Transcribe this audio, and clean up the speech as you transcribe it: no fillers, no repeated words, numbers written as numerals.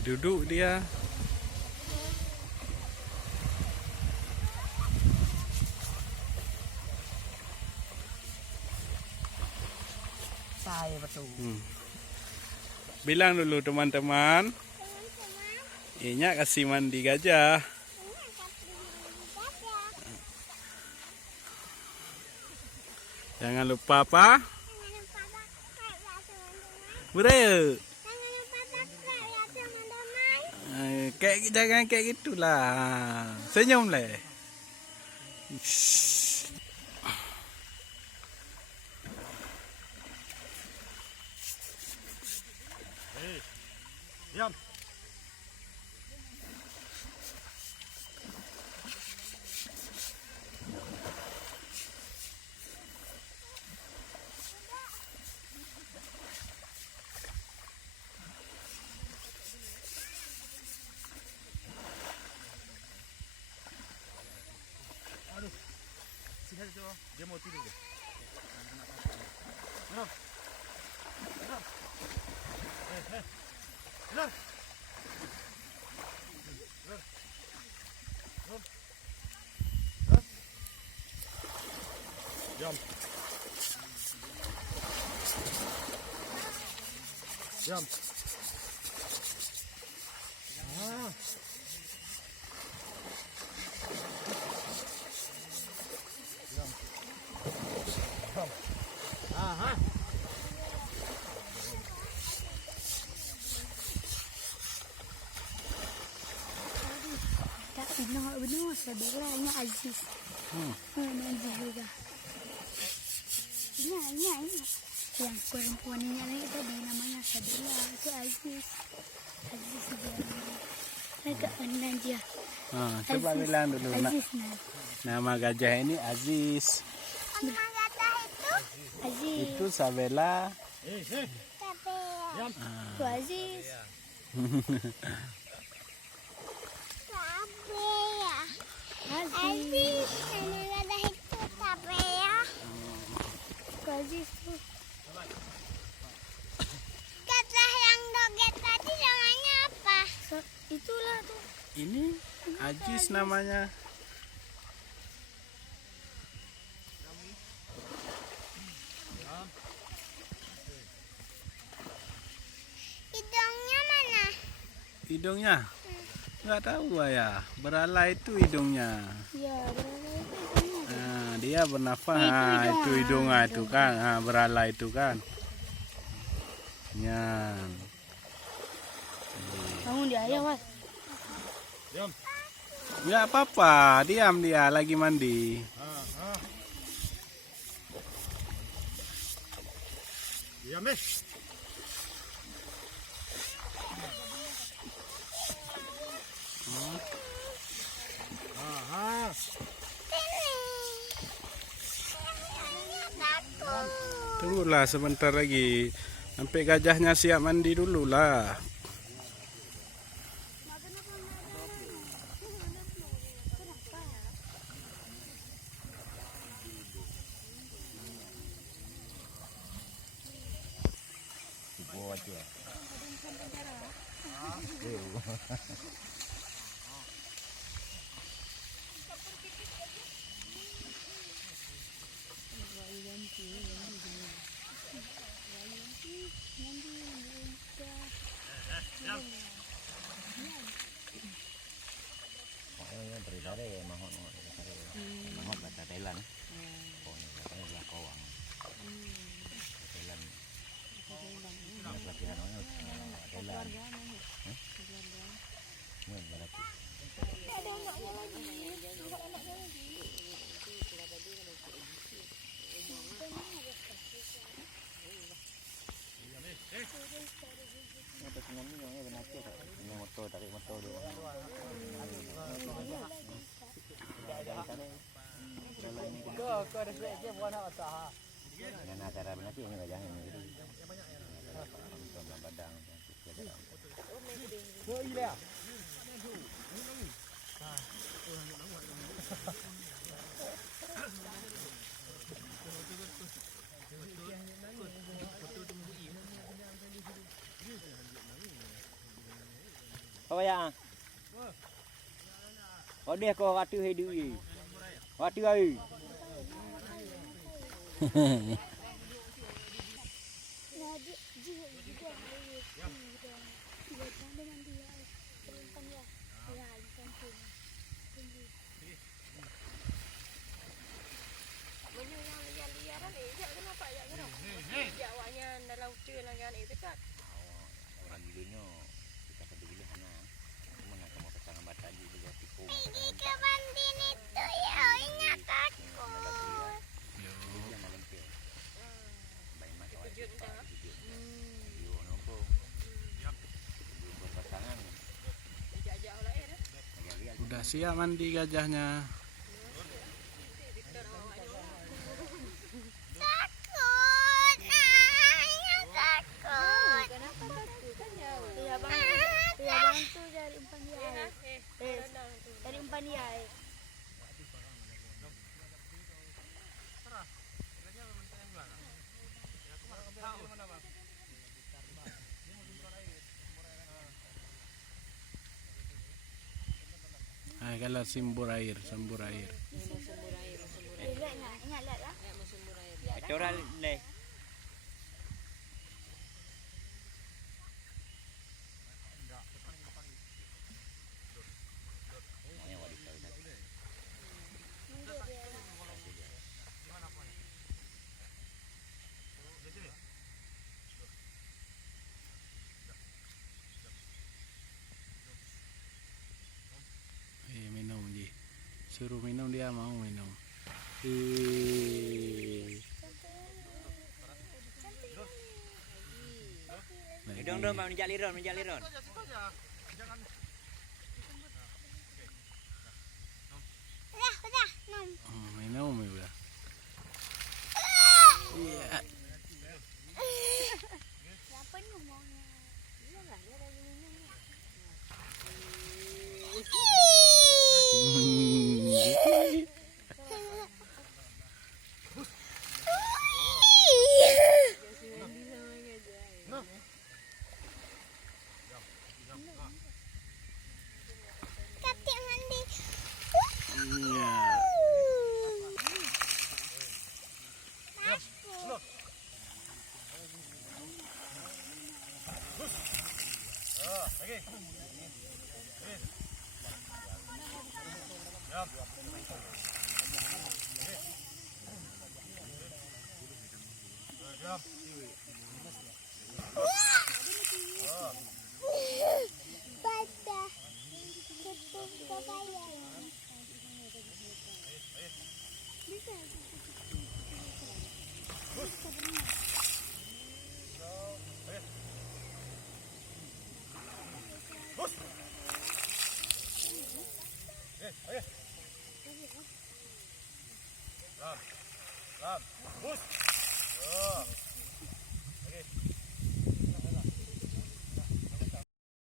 Duduk dia. Saya betul. Bilang dulu teman-teman. Inya kasih mandi gajah. Jangan lupa apa? Budaya. Jangan kayak gitulah. Senyum leh. Diam. Aduh. Sini aja tuh. Dia mau tidur deh. Diam. Diam. Diam. Diam. Diam. Ah. Diam. Diam. Aha. Tak benar sebelahnya Aziz. Aziz juga. Ini. Yang perempuan ini tadi namanya Sabila, itu Aziz. Aziz dia. Agak pandang dia. Coba bilang dulu. Aziz Nama gajah ini Aziz. Nama gajah itu? Aziz. Itu Sabela. Sabela. Itu Aziz. Aziz. Nama gajah itu Sabela. Aziz tuh. Gajah yang doget tadi namanya apa? Itulah tuh. Ini Aziz namanya. Hidungnya mana? Hidungnya? Nggak tahu ya. Beralai itu hidungnya. Ya, beralai itu hidungnya. Nah, dia bernafas. Itu hidungnya itu kan. Beralai itu kan. Yan. Bangun dia, ayo Mas. Diam. Nggak apa-apa. Diam dia lagi mandi. Diam deh. Aha. Tunggulah sebentar lagi. Sampai gajahnya siap mandi dulu lah. Dengan acara berarti ini gajahnya ini jadi badang. Oh iya. Kau ya. Kau dia kau watu hidup ni. Watu ai. Nah, dia juga mandi ya. Umpan ya. Ya, umpan pun. Liaran ejak kenapa ya kan? Ejak awaknya dalam ucil kan itu kan. Orang dulunya kita peduli hana. Mana kamu pasangan bata di dia tipu. Pergi ke bandin itu ya, ingat takut. Jangan lempel. Baik mak awak. Kejut dah. Yo nompo. Belum pasangan. Ejak lah ya. Udah siap mandi gajahnya. Takut, ayah takut. Kenapa takut kan jauh? Ya bantu cari umpan dia. Cari umpan dia. Kalau sembur air. Ingat lah. Coral le. Minum je. Suruh minum dia mau minum. Dong menjak liron. Udah, nom. Minum udah. Iya. Dah penuh maunya. Iyalah, dia dah minum. Katik mandi. Iya. Takut. Patah. Tutup papaya. Bisa. Ram. Bus.